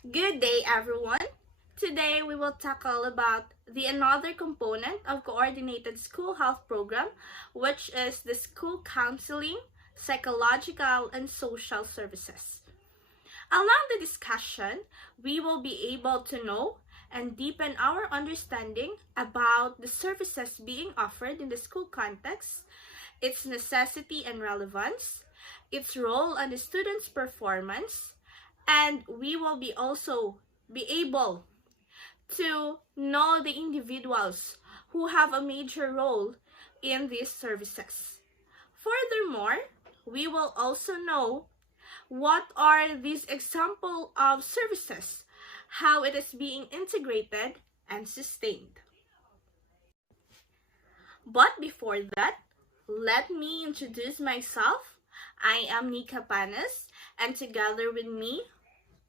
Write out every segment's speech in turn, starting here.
Good day, everyone. Today we will tackle about the another component of coordinated school health program, which is the school counseling, psychological, and social services. Along the discussion, we will be able to know and deepen our understanding about the services being offered in the school context, its necessity and relevance, its role on the student's performance, and we will be also be able to know the individuals who have a major role in these services. Furthermore, we will also know what are these example of services, how it is being integrated and sustained. But before that, let me introduce myself. I am Nika Panas, and together with me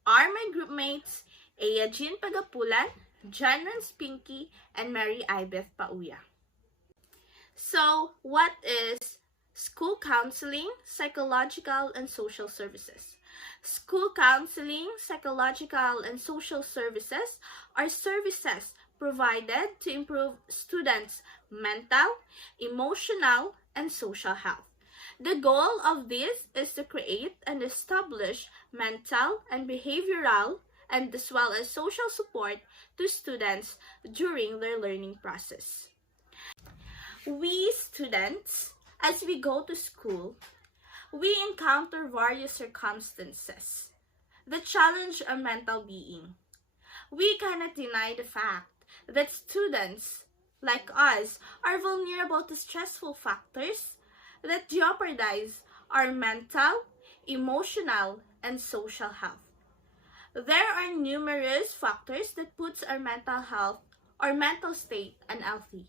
are my group mates, Aya Jean Pagapulan, Janrans Pinky, and Mary Ibeth Pauya. So, what is school counseling, psychological, and social services? School counseling, psychological, and social services are services provided to improve students' mental, emotional, and social health. The goal of this is to create and establish mental and behavioral and as well as social support to students during their learning process. We students, as we go to school, we encounter various circumstances that challenge our mental being. We cannot deny the fact that students, like us, are vulnerable to stressful factors that jeopardize our mental, emotional, and social health. There are numerous factors that puts our mental health or mental state unhealthy,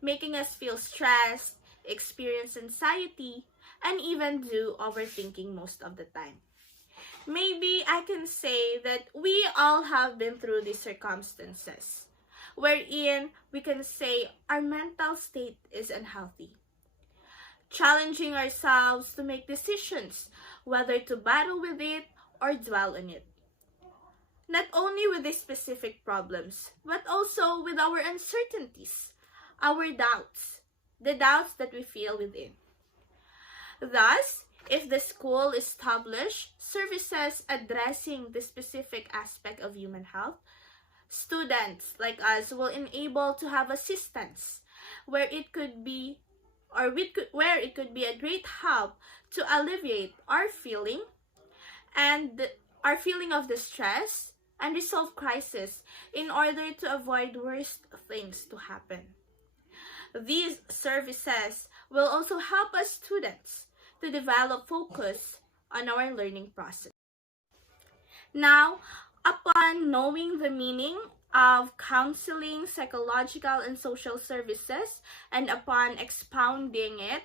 making us feel stressed, experience anxiety, and even do overthinking most of the time. Maybe I can say that we all have been through these circumstances, wherein we can say our mental state is unhealthy. Challenging ourselves to make decisions, whether to battle with it or dwell on it. Not only with these specific problems, but also with our uncertainties, our doubts, the doubts that we feel within. Thus, if the school established services addressing the specific aspect of human health, students like us will enable to have assistance where it could be where it could be a great help to alleviate our feeling of distress and resolve crisis in order to avoid worst things to happen. These services will also help us students to develop focus on our learning process. Now, upon knowing the meaning of counseling, psychological, and social services, and upon expounding it,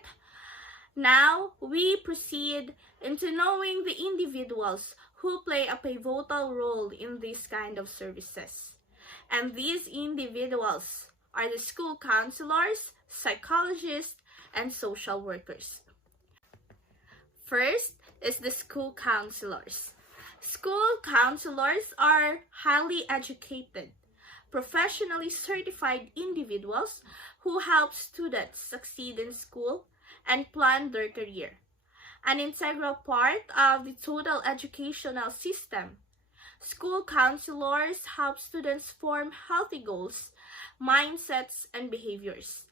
now we proceed into knowing the individuals who play a pivotal role in this kind of services. And these individuals are the school counselors, psychologists, and social workers. First is the school counselors. School counselors are highly educated, professionally certified individuals who help students succeed in school and plan their career. An integral part of the total educational system. School counselors help students form healthy goals, mindsets, and behaviors.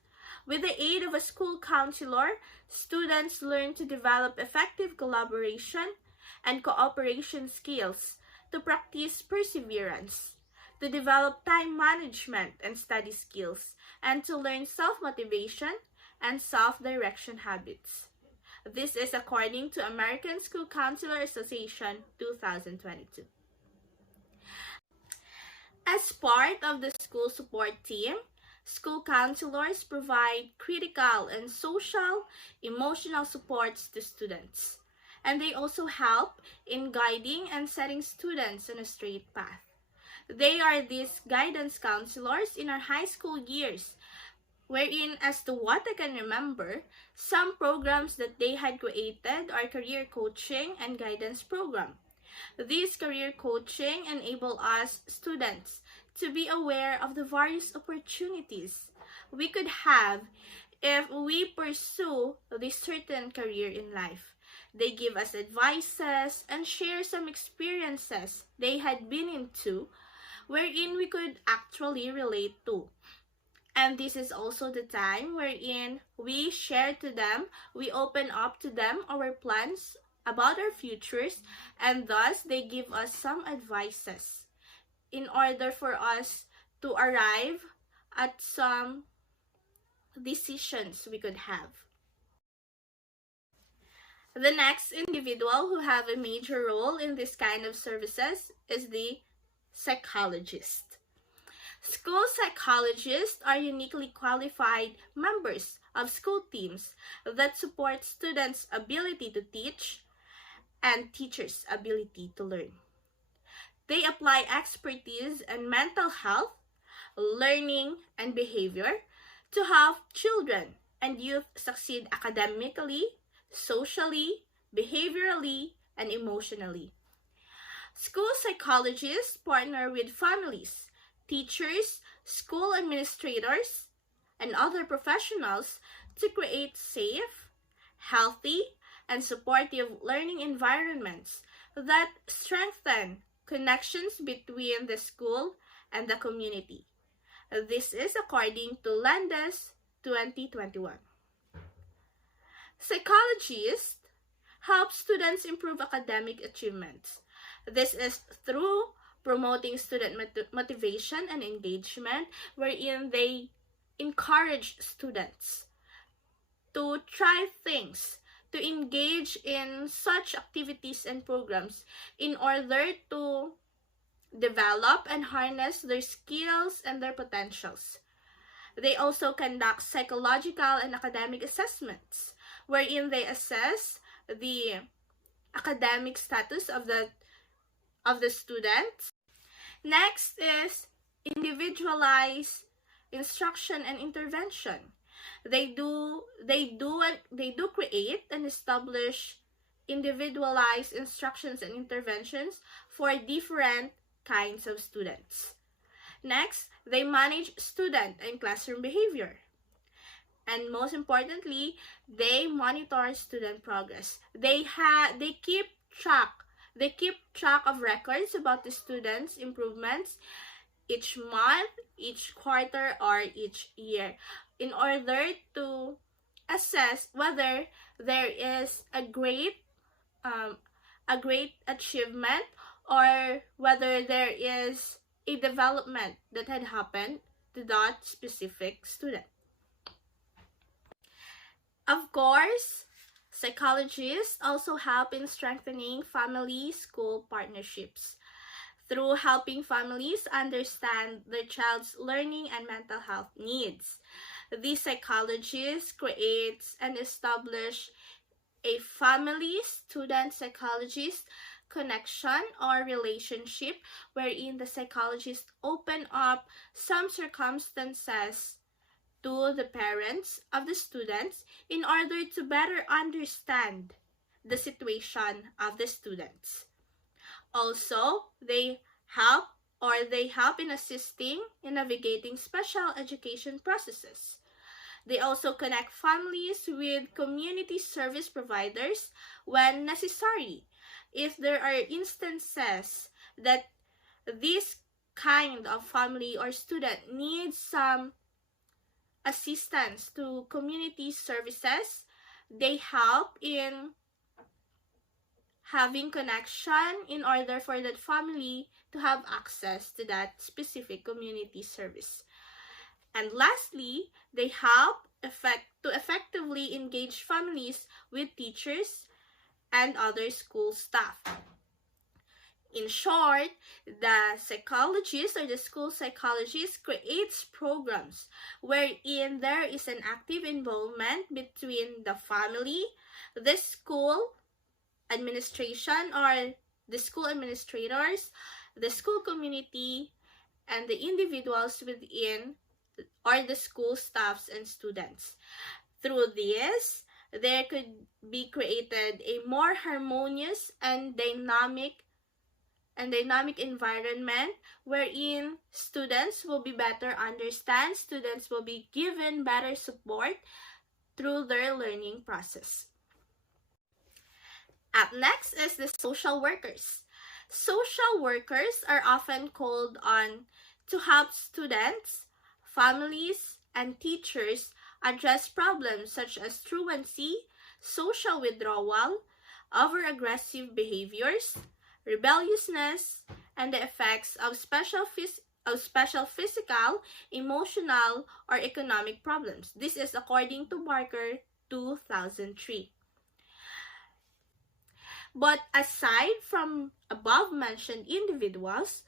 With the aid of a school counselor, students learn to develop effective collaboration and cooperation skills, to practice perseverance, to develop time management and study skills, and to learn self-motivation and self-direction habits. This is according to American School Counselor Association 2022. As part of the school support team, school counselors provide critical and social, emotional supports to students. And they also help in guiding and setting students on a straight path. They are these guidance counselors in our high school years, wherein, as to what I can remember, some programs that they had created are career coaching and guidance program. This career coaching enable us students to be aware of the various opportunities we could have if we pursue this certain career in life. They give us advices and share some experiences they had been into wherein we could actually relate to. And this is also the time wherein we share to them, we open up to them our plans about our futures, and thus they give us some advices in order for us to arrive at some decisions we could have. The next individual who have a major role in this kind of services is the psychologist. School psychologists are uniquely qualified members of school teams that support students' ability to teach and teachers' ability to learn. They apply expertise in mental health, learning, and behavior to help children and youth succeed academically, socially, behaviorally, and emotionally. School psychologists partner with families, teachers, school administrators, and other professionals to create safe, healthy, and supportive learning environments that strengthen connections between the school and the community. This is according to Landes 2021. Psychologists help students improve academic achievements. This is through promoting student motivation and engagement, wherein they encourage students to try things, to engage in such activities and programs in order to develop and harness their skills and their potentials. They also conduct psychological and academic assessments, wherein they assess the academic status of the students. Next is individualized instruction and intervention. They do create and establish individualized instructions and interventions for different kinds of students. Next, they manage student and classroom behavior. And most importantly, they monitor student progress. They keep track of records about the students' improvements each month, each quarter, or each year in order to assess whether there is a great achievement or whether there is a development that had happened to that specific student. Of course, psychologists also help in strengthening family-school partnerships through helping families understand their child's learning and mental health needs. These psychologists create and establish a family-student psychologist connection or relationship wherein the psychologist open up some circumstances to the parents of the students in order to better understand the situation of the students. Also, they help in assisting in navigating special education processes. They also connect families with community service providers when necessary. If there are instances that this kind of family or student needs some assistance to community services, they help in having connection in order for that family to have access to that specific community service. And lastly, they help to effectively engage families with teachers and other school staff. In short, the psychologist or the school psychologist creates programs wherein there is an active involvement between the family, the school administration or the school administrators, the school community, and the individuals within or the school staffs and students. Through this, there could be created a more harmonious and dynamic and dynamic environment wherein students will be better understand, students will be given better support through their learning process. Up next is the social workers. Social workers are often called on to help students, families, and teachers address problems such as truancy, social withdrawal, over-aggressive behaviors, rebelliousness, and the effects of special physical, emotional, or economic problems. This is according to Barker 2003. But aside from above-mentioned individuals,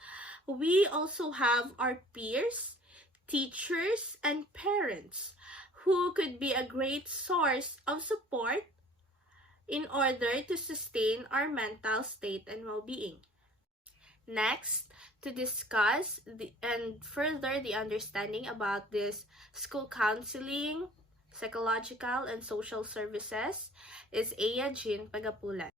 we also have our peers, teachers, and parents who could be a great source of support in order to sustain our mental state and well-being. Next, to discuss and further the understanding about this school counseling, psychological, and social services is Aya Jean Pagapulan.